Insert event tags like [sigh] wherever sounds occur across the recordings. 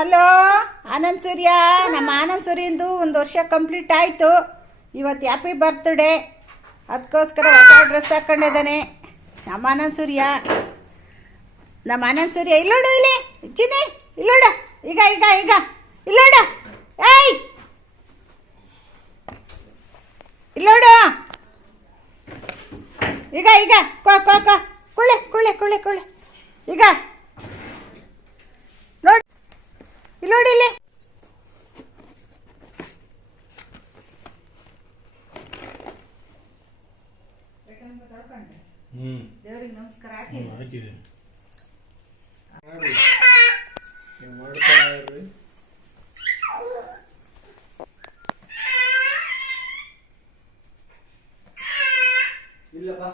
Hello, Anand ಸೂರ್ಯ. ನಮ್ಮ ಆನಂದ್ ಸೂರ್ಯಂದು ಒಂದು ವರ್ಷ ಕಂಪ್ಲೀಟ್ ಆಯಿತು. ಇವತ್ತು ಹ್ಯಾಪಿ ಬರ್ತ್ಡೇ ಅದಕ್ಕೋಸ್ಕರ ಹೊಸ ಡ್ರೆಸ್ ಹಾಕೊಂಡಿದ್ದಾನೆ. ನಮ್ಮ ಆನಂದ್ ಸೂರ್ಯ. ನಮ್ಮ ಆನಂದ್ ಸೂರ್ಯ ಇಲ್ಲೋಡು ಇಲ್ಲಿ. ಚಿನ್ನಿ ಇಲ್ಲೋಡ ಈಗ ಈಗ ಈಗ. ಇಲ್ಲೋಡ ಏಯ್! ಇಲ್ಲೋಡು ಈಗ ಈಗ. ಕೋ ಕೋ ಕೊಳ್ಳೆ, ಕುಳ್ಳೆ ಕುಳ್ಳೆ. ಈಗ ನೋಡಿ ಇಲ್ಲಿ ನೋಡಿ ಇಲ್ಲಿ ಹ್ಞೂ ದೇವರಿಗೆ ನಮಸ್ಕಾರ ಹಾಕಿ. ಹಾಕಿದೆ ಮಾಡ್ತಾ ಇರ್ರಿ ಇಲ್ಲಪ್ಪ.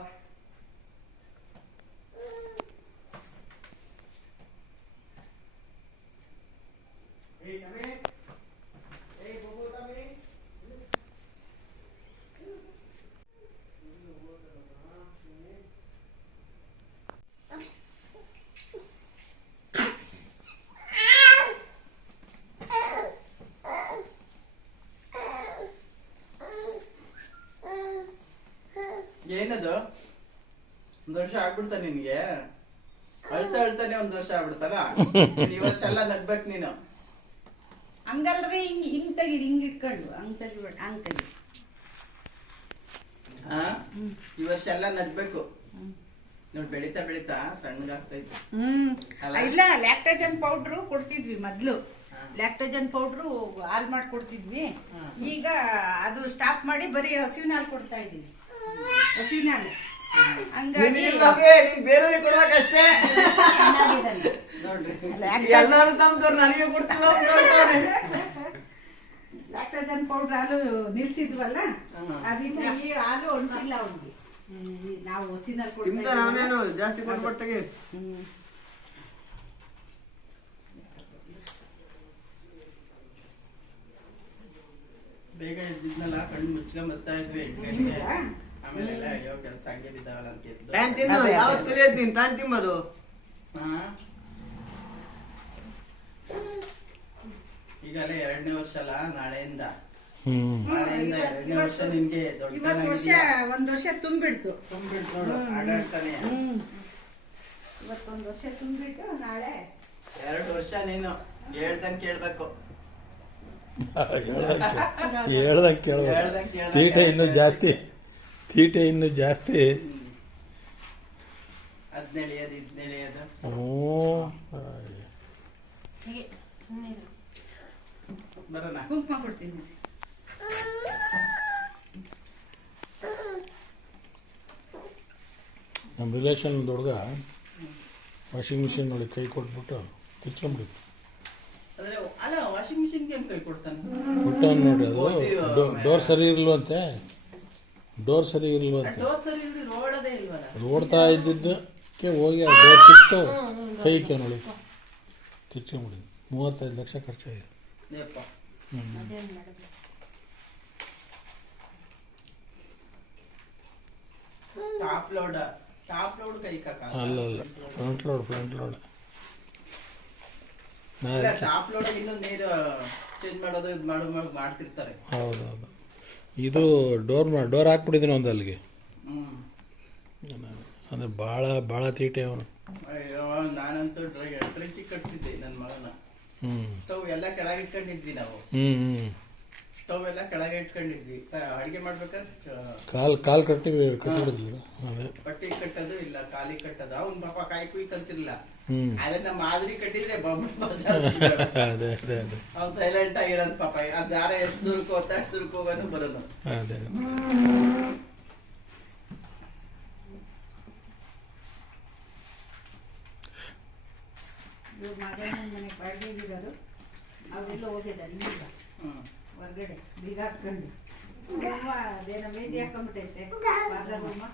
ಏನದು? ಒಂದ್ ವರ್ಷ ಆಗ್ಬಿಡ್ತ ನಿನ್ಗೆ? ಅಳ್ತಾ ಅಳ್ತಾನೆ ಒಂದ್ ವರ್ಷ ಆಗ್ಬಿಡ್ತಲ್ಲ ಈ ವರ್ಷ ಎಲ್ಲ ನಗ್ಬೇಕು ನೀನು. ಹಂಗಲ್ರಿ ಹಿಂಗ್ ಹಿಂಗ್ ತೆಗೀರಿ ಹಿಂಗ್ ಇಟ್ಕೊಂಡು. ಹಂಗ್ ತೆಗಿಬೇಡ ಹಂಗ್ ತೆಗಿ. ಆ? ಈ ವರ್ಷ ಎಲ್ಲ ನಗ್ಬೇಕು. ನೋಡ್ ಬೆಳಿತಾ ಬೆಳಿತಾ ಸಣ್ಣಗಾಗ್ತೈತೆ. ಹ್ಮ್. ಅಲ್ಲ? ಇಲ್ಲ ಲ್ಯಾಕ್ಟೋಜನ್ ಪೌಡ್ರು ಕೊಡ್ತಿದ್ವಿ ಮೊದ್ಲು. ಲ್ಯಾಕ್ಟೋಜನ್ ಪೌಡ್ರು ಹಾಲ್ ಮಾಡಿ ಕೊಡ್ತಿದ್ವಿ ಹಾ. ಈಗ ಅದು ಸ್ಟಾಪ್ ಮಾಡಿ ಬರೀ ಹಸಿವಿನ ಹಾಲು ಕೊಡ್ತಾ ಇದೀವಿ. ಹಸಿವಿನ ಹಾಲು ಹಂಗಾಗಿ ಚೆನ್ನಾಗಿದ್ದಾನೆ. ನೋಡ್ರಿ Lactose- ಎಲ್ಲಾರು ತಮ್ದವ್ರು ನನಗೆ ಕೊಡ್ತಿಲ್ಲ. ಲ್ಯಾಕ್ಟೋಜನ್ ಪೌಡರ್ ಹಾಲು ನಿಲ್ಸಿದ್ವಲ್ಲ. ಅದರಿಂದ ಈ ಹಾಲು ಹೊಂಟಿಲ್ಲ ಅವ್ನಿಗೆ ನಾವು ಹಸಿನಲ್ಲಿ ತಿಂತಾರ ಅವನೇನು ಜಾಸ್ತಿ ಕೊಟ್ಬಿಡ್ತೀವಿ ಬೇಗ ಇದ್ದಿದ್ನಲ್ಲ ಕಣ್ಣು ಮುಚ್ಕೊಂಡ್ ಬರ್ತಾ ಇದ್ವಿ ಯಾವತ್ತು ನೀನ್ ತಾನ್ ತಿಂಬದು? ಈಗಲೇ ಎರಡನೇ ವರ್ಷ ಅಲ್ಲ ನಾಳೆಯಿಂದ. ನಾಳೆಯಿಂದ ಎರಡನೇ ವರ್ಷ ನಿನ್ಗೆ ಇವತ್ತು ವರ್ಷ ದೊಡ್ಡ ಒಂದ್ ವರ್ಷ ತುಂಬಿಡ್ತು. ತುಂಬಿಟ್ಟು ನೋಡು ಆಡಾಡ್ತಾನೆ ಹ್ಮ್. ಇವತ್ತೊಂದು ವರ್ಷ ತುಂಬಿಟ್ಟು ನಾಳೆ. ಎರಡು ವರ್ಷ ನೀನು ಹೇಳ್ದಂಗ್ ಕೇಳ್ಬೇಕು. ಹೇಳ್ದಂಗೆ ಹೇಳ್ದಂಗೆ ಕೇಳ್ಬೇಕು. ಹೇಳ್ದಂಗ್ ತೀಟೆ ಇನ್ನೂ ಜಾಸ್ತಿ. ತೀಟೆ ಇನ್ನು ಜಾಸ್ತಿ. ನಮ್ಮ ರಿಲೇಷನ್ ಒಂದು ಹುಡುಗ ವಾಷಿಂಗ್ ಮಿಷಿನ್ ನೋಡಿ ಕೈ ಕೊಟ್ಬಿಟ್ಟು ತಿರ್ಸ್ಕೊಂಬಿಟ್ಟು ಅಂದ್ರೆ ಅಲ್ಲ ವಾಷಿಂಗ್ ಮಿಷಿನ್ ಹೆಂಗ್ ಕೈ ಕೊಡ್ತಾನೆ? ಬಿಟ್ಟವನು ನೋಡಿ ಅದು. ಡೋರ್ ಸರಿ ಇರ್ಲ್ವಂತೆ. ಡೋರ್ ಸರಿ ಇರ್ಲ್ವಂತೆ ಡೋರ್ ಸರಿ ಇಲ್ದಿ ರೋಡದೇ ಇಲ್ವಲ್ಲ? ಓಡ್ತಾ ಇದ್ದಿದ್ದಕ್ಕೆ ಹೋಗಿ ಆ ಡೋರ್ ಕೈ ಕೆ ನೋಡಿ. ಮುಡಿ ಮೂವತ್ತೈದು ಲಕ್ಷ ಖರ್ಚಾಗಿದೆ. ಟಾಪ್ ಲೋಡ್ ಟಾಪ್ ಲೋಡ್ ಕೈ ಕಾಕ? ಅಲ್ಲ ಅಲ್ಲ. Front load front load top load ಇನ್ನು ನೀರು ಚೇಂಜ್ ಮಾಡೋದು ಇದು ಮಾಡೋ ಮಾಡ್ತಿರ್ತಾರೆ ಮಾಡ್ತಿರ್ತಾರೆ. ಹೌದೌದು. ಇದು ಡೋರ್ ಮಾಡಿ ಡೋರ್ ಹಾಕ್ಬಿಟ್ಟಿದ್ದೀನಿ ಒಂದು ಅಲ್ಲಿಗೆ. ಅಂದರೆ ಭಾಳ ಭಾಳ ತೀಟೆ ಅವನು. ನಾನಂತೂ ಡ್ರಿಂಕಿ ಕಟ್ತಿದ್ದೆ ನನ್ನ ಮಗನ. ಸ್ಟವ್ ಎಲ್ಲ ಕೆಳಗೆ ಇಟ್ಕೊಂಡಿದ್ವಿ ನಾವು. ಹ್ಞೂ ಹ್ಞೂ ಸ್ಟವ್ ಎಲ್ಲ ಕೆಳಗೆ ಇಟ್ಕೊಂಡಿದ್ವಿ. ಅಡಿಗೆ ಮಾಡ್ಬೇಕಾದ್ರೆ ಕಾಲ್ ಕಾಲು ಕಟ್ಟಿ ಕಟ್ಟಿಬಿಡಿದ್ರು ಪಟ್ಟಿ ಕಟ್ಟೋದು ಇಲ್ಲ ಕಾಲಿ ಕಟ್ಟೋದು. ಅವ್ನ್ ಪಾಪ ಕಾಯಿ ಕುಯ್ ಕಲ್ತಿರ್ಲಿಲ್ಲ ಅದನ್ನ ಮಾದರಿ ಕಟ್ಟಿದ್ರೆ ಅವ್ನು [laughs] ಅದೇ ಅದೇ ಅದೇ. ಅವ್ನ್ ಸೈಲೆಂಟ್ ಆಗಿರೋನ್ ಪಾಪ. ಆ ದಾರ ಎಷ್ಟು ದೂರಕ್ಕೆ ಹೋಗ್ತಾ ಅಷ್ಟು ದೂರಕ್ಕೆ ಹೋಗೋನು ಬರೋನು ಮಗನ ಮನೆ ಬರ್ಡೇ ಇರೋದು ಅವರೆಲ್ಲ ಹೋಗಿದ್ದಾರೆ ಹೊರಗಡೆ ಬೀಗ ಹಾಕೊಂಡು ಅಮ್ಮ ಅದೇನೋ ಮೇದಿ ಹಾಕೊಂಡ್ಬಿಟ್ಟೈತೆ. ಬಾರ್ಲಮ್ಮ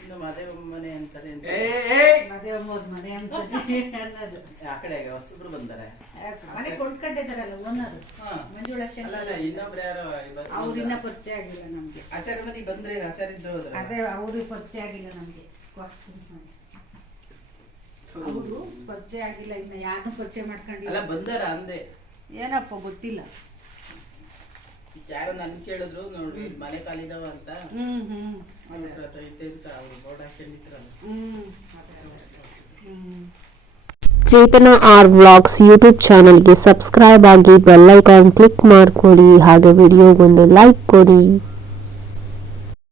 ಇನ್ನು ಮದುವೆ ಮನೆ ಅಂತಾರೆ ಅಂತ. ಏ ಏ ಮದುವೆ ಅಮ್ಮವ್ರ ಮನೆ ಅಂತ [laughs] ಅನ್ನೋದು. ಆ ಕಡೆ ಹೊಸಬ್ರು ಬಂದಾರೆ. ಮನೆ ಕೊಂಡ್ಕೊಂಡಿದ್ದಾರಲ್ಲ ಓನರು ಹಾ. ಮಂಜುಳಾ ಶಂಕರ್ ಇನ್ನೊಬ್ರು ಯಾರೋ ಇಬ್ಬರು ಅವ್ರಿನ್ನ ಪರಿಚಯ ಆಗಿಲ್ಲ ನಮ್ಗೆ. ಆಚಾರ ಮನೆ ಬಂದ್ರೆ ಆಚಾರ ಇದ್ರು ಹೋದ್ರೆ? ಅದೇ ಅವ್ರಿಗೆ ಪರಿಚಯ ಆಗಿಲ್ಲ ನಮ್ಗೆ. ಅವರು ಪರಿಚಯ ಆಗಿಲ್ಲ ಇನ್ನು ಯಾರನ್ನೂ ಪರಿಚಯ ಅಲ್ಲ ಮಾಡ್ಕೊಂಡಿಲ್ಲ ಬಂದಾರ ಅಂದೆ. ಏನಪ್ಪ ಗೊತ್ತಿಲ್ಲ. ಯಾರೋ ನನ್ ಕೇಳಿದ್ರು ನೋಡಿ ಮನೆ ಕಾಲಿದಾವ ಅಂತ. ಅವ್ರ ಹತ್ರ ಐತೆ ಅಂತ ಅವ್ರು ಬೋರ್ಡ್ ಹಾಕೊಂಡಿದ್ರಲ್ಲ ಚೇತನ ಆರ್ ವ್ಲಾಗ್ಸ್ ಯೂಟ್ಯೂಬ್ ಚಾನಲ್ಗೆ ಸಬ್ಸ್ಕ್ರೈಬ್ ಆಗಿ ಬೆಲ್ ಐಕಾನ್ ಕ್ಲಿಕ್ ಮಾಡಿಕೊಡಿ ಹಾಗೆ ವಿಡಿಯೋಗೊಂದು ಲೈಕ್ ಕೊಡಿ.